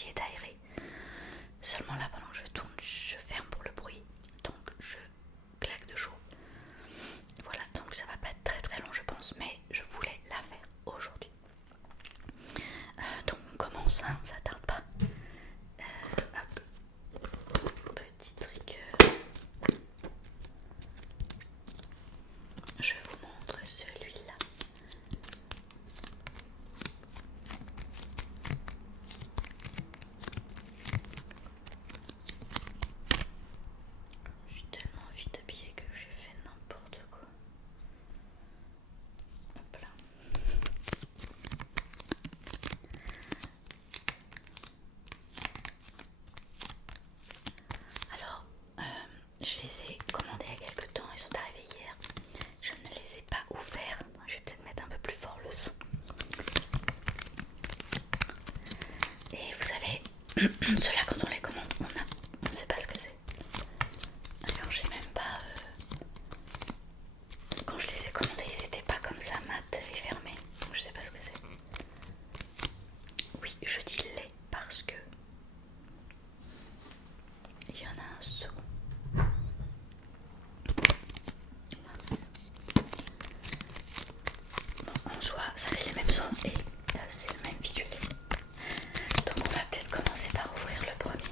essayer d'aérer. Seulement là, pendant que je tourne, je ferme pour le bruit, donc je claque de chaud. Voilà, donc ça va pas être très très long je pense, mais je voulais la faire aujourd'hui. Donc on commence, hein, ça tarde pas. Hop. Petit truc. Je vous montre celui-là. Je suis tellement vite habillée que j'ai fait n'importe quoi. Hop là. Alors, je les ai commandés il y a quelques temps, ils sont arrivés hier. Je ne les ai pas ouverts. Je vais peut-être mettre un peu plus fort le son. Et vous savez, ceux-là quand on les commande, on ne sait pas ce que c'est. Alors j'ai même pas... Quand je les ai commandés, ils étaient pas comme ça, mat et fermés. Donc je sais pas ce que c'est. Oui, je dis lait parce que il y en a un second. Mince. Bon, en soi, ça fait les mêmes sons et c'est le même visuel. Donc on va peut-être commencer par ouvrir le premier.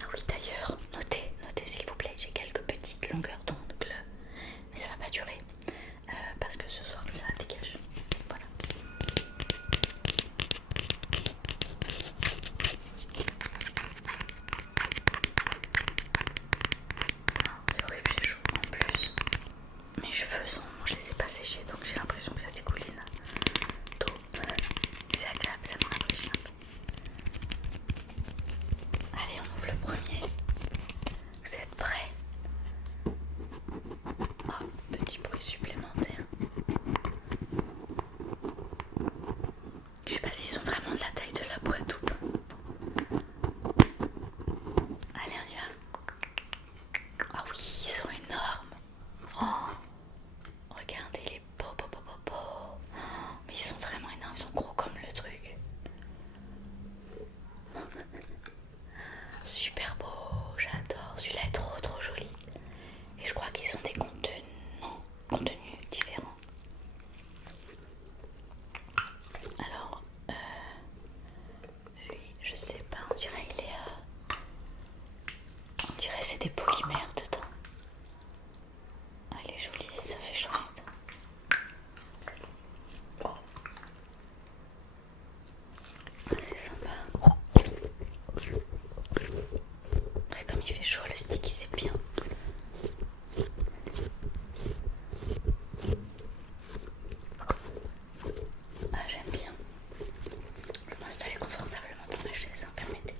Ah oui, d'ailleurs, notez s'il vous plaît, j'ai quelques petites longueurs d'onde, mais ça va pas durer parce que ce soir ça dégage. Voilà. C'est horrible, j'ai chaud en plus. Mes cheveux sont, je les ai pas séchés donc j'ai l'impression que ça dégouline d'eau. C'est agréable, ça me rafraîchit un peu. Allez, on ouvre le premier. Vous êtes prêts? Oh, petit bruit supplémentaire. Je sais pas s'ils sont vraiment de la taille de la boîte ou pas. Allez, on y va. Ah oui, ils sont énormes. Oh, regardez les beaux. Mais ils sont vraiment énormes, ils sont gros comme le truc. Super beau, j'adore. Celui-là est trop joli. Et je crois qu'ils ont des contenus différents. Alors, lui, je sais pas, on dirait il est... on dirait c'est des polymères dedans. Ah, il est joli, ça fait chouette. Ah, c'est sympa. Après, comme il fait chaud, le stick il s'est bien. Ah, j'aime bien. Je vais m'installer confortablement dans ma chaise, hein, permettez.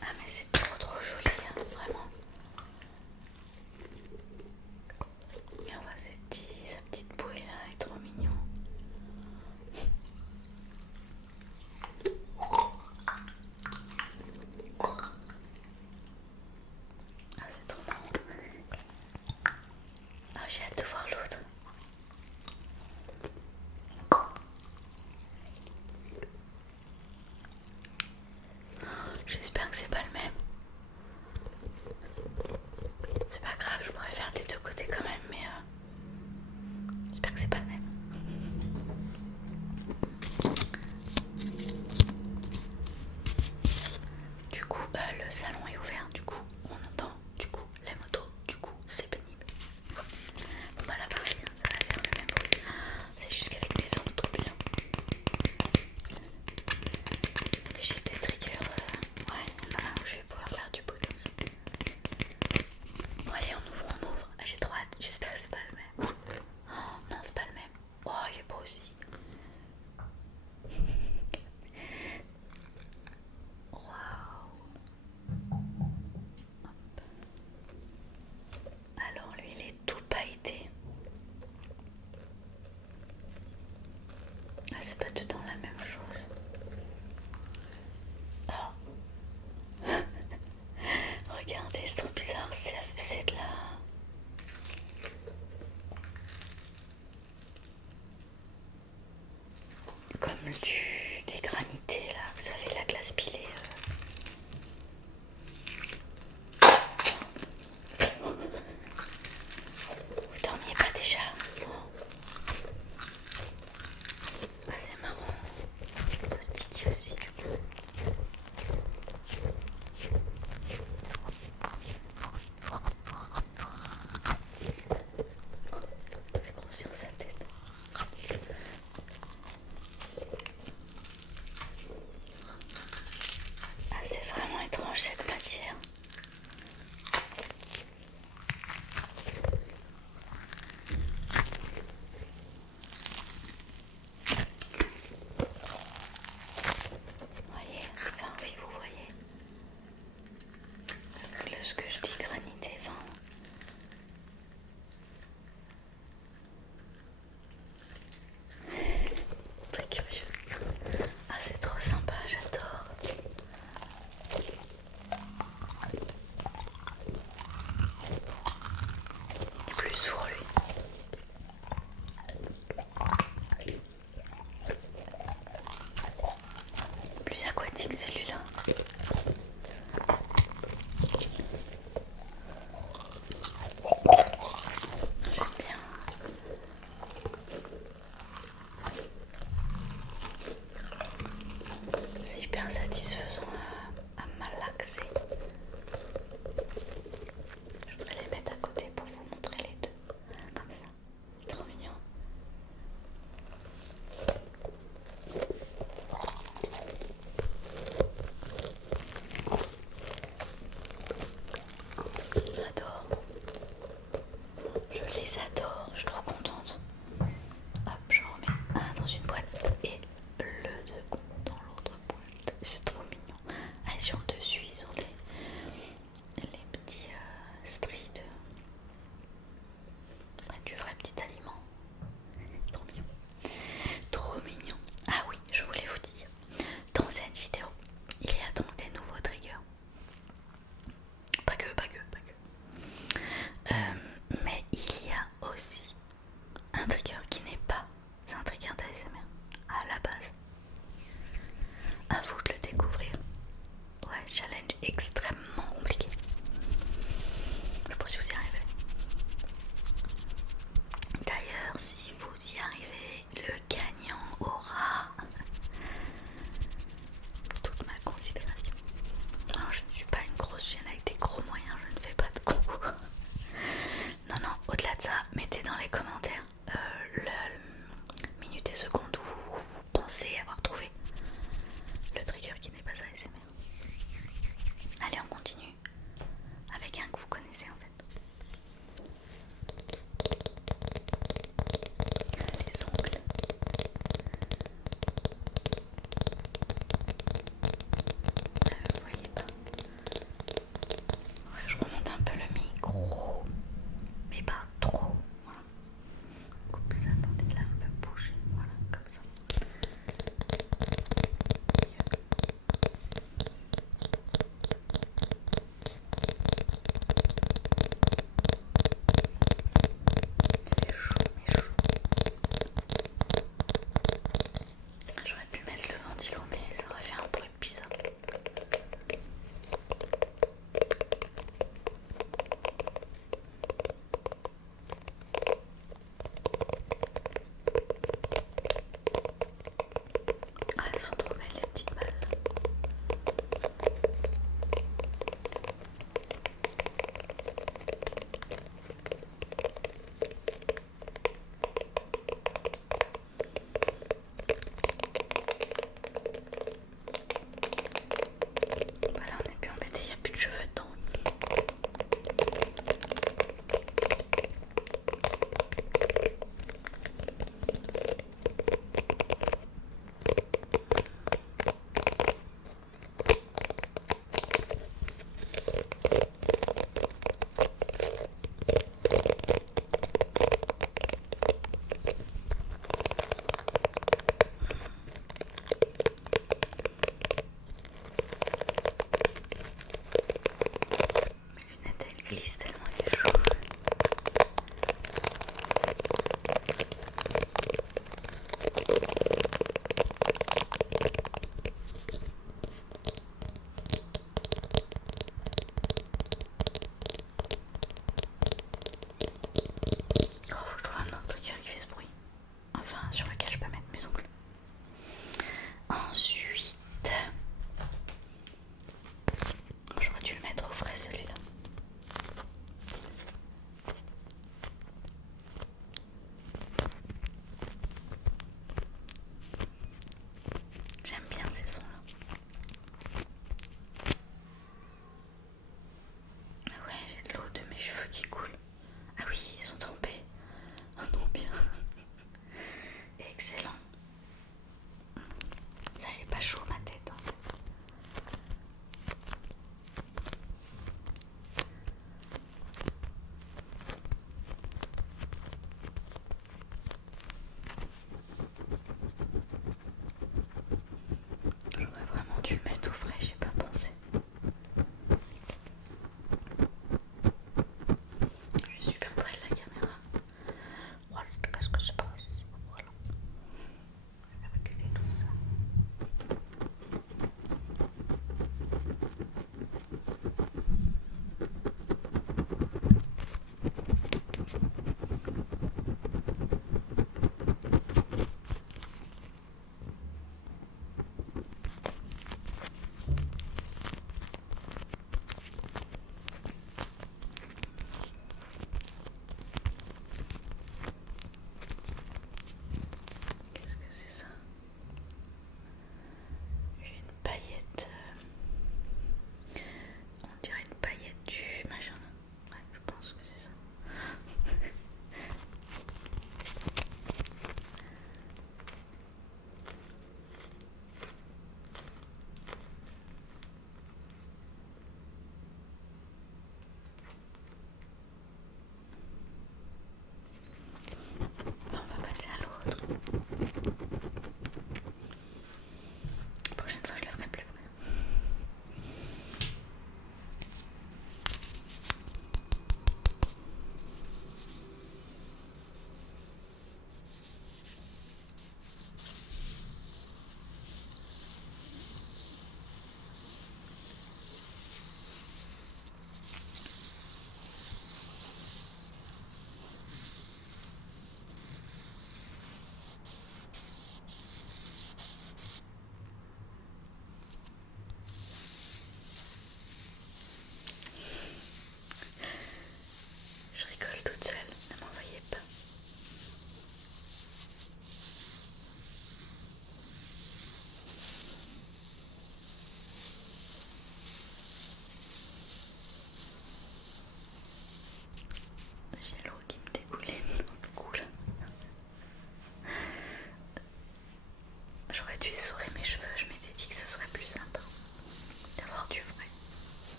Ah mais c'est trop joli, hein, vraiment. Et on voit sa petite bouée là sur sa tête. Ah, c'est vraiment étrange cette matière. Voyez, enfin oui, vous voyez. Ce que je dis granité fin.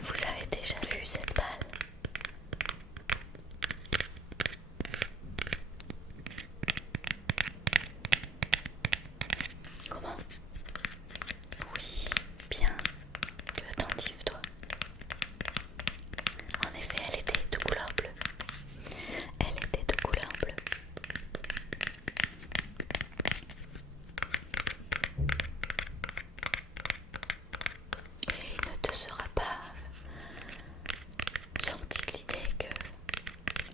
Vous avez déjà vu cette balle? Comment? Oui, bien. Tu es attentif, toi. En effet, elle était de couleur bleue. Elle était de couleur bleue. Et il ne te sera pas sorti de l'idée que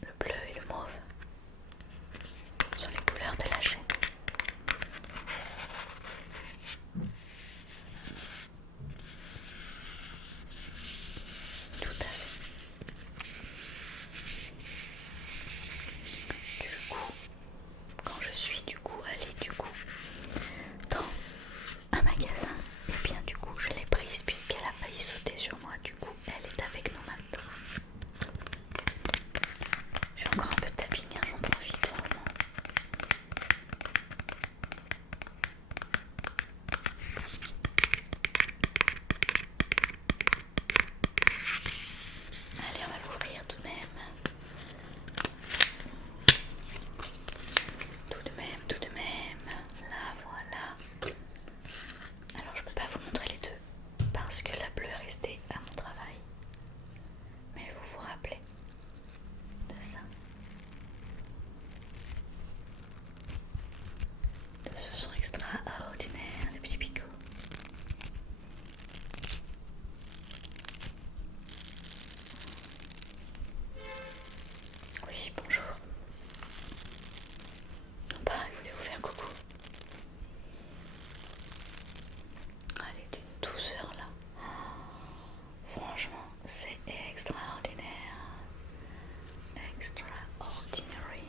le bleu et le mauve sont les couleurs de la chaîne. Tout à fait. Du coup, quand je suis allée dans un magasin, et bien du coup je l'ai prise puisqu'elle a failli sauter sur moi. Du coup, elle est avec nous maintenant. J'ai encore un peu de tapping, hein, j'en profite vraiment. Allez, on va l'ouvrir tout de même. Tout de même. Là, voilà. Alors, je peux pas vous montrer les deux parce que la bleue est restée à mon travail. Mais vous vous rappelez de ça? De ce son extraordinaire des petits picots. Oui, bonjour. Bah, je voulais vous faire coucou. Elle est d'une douceur là. Franchement, c'est extraordinaire. Extraordinary.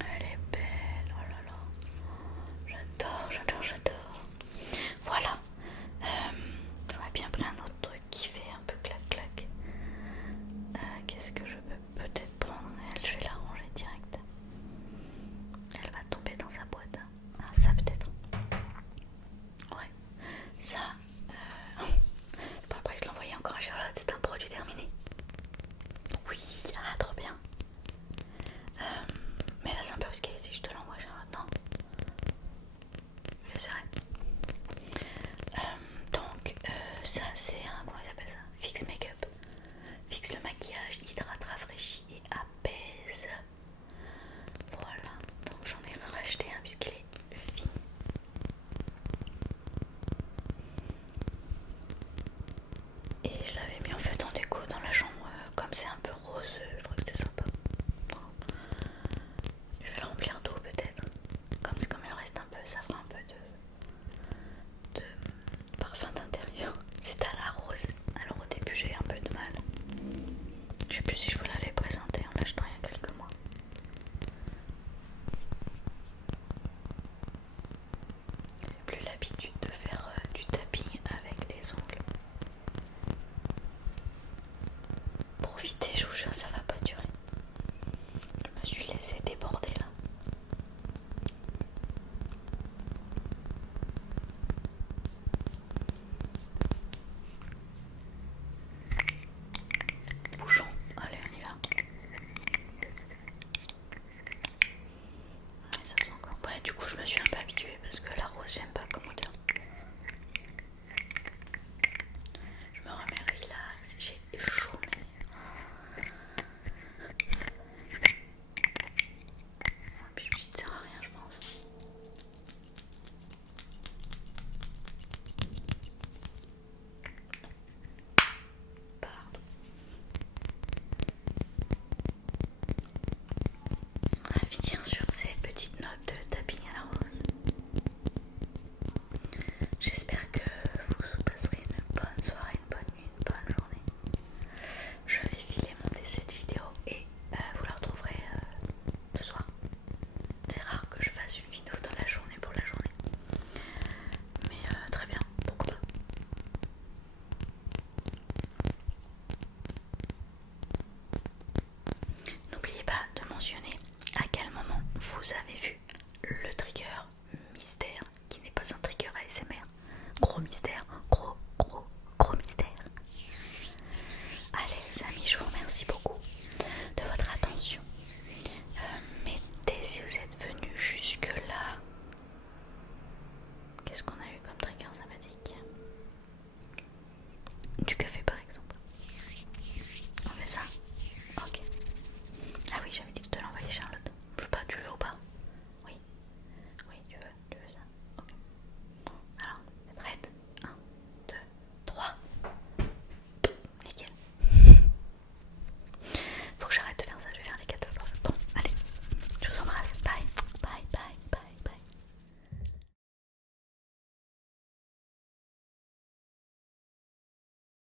Elle est belle, oh là là. J'adore, j'adore, j'adore. Voilà. J'aurais bien pris un autre truc qui fait un peu clac-clac. Qu'est-ce que je peux peut-être prendre? Elle, je vais la ranger direct. Elle va tomber dans sa boîte. Ah, ça peut-être. Ouais. Ça, je pas après se l'envoyer encore à Charlotte. C'est un produit terminé. Oui, ah, trop bien. Mais là, c'est un peu risqué si je te l'envoie, Charlotte. Non. J'essaierai. Ça, c'est un. Comment il s'appelle ça? Fixe Make-up. Fixe le maquillage, hydrate, rafraîchit et apaise. Voilà. Donc, j'en ai racheté un puisqu'il est fini. Et je l'avais mis en fait en déco dans la chambre. Comme c'est un peu rose, je trouve que c'était sympa. Je vais le remplir d'eau peut-être. Comme il reste un peu, ça fera un peu de parfum d'intérieur. C'est à la rose. Alors au début j'ai eu un peu de mal. Je sais plus si je vous l'avais présenté en l'achetant il y a quelques mois. J'ai plus l'habitude de faire du tapping avec des ongles. Profitez, je vous jure, ça va pas durer. Je me suis laissée déborder là. Bouchon, allez on y va. Ouais, ça sent encore. Ouais, du coup je me suis un peu habituée parce que la rose j'aime pas comme odeur. Je me remets relax, j'ai chaud mais... Puis je me suis dit ça sert à rien je pense. Pardon. On va finir sur ces petites notes de tapping à la rose. vu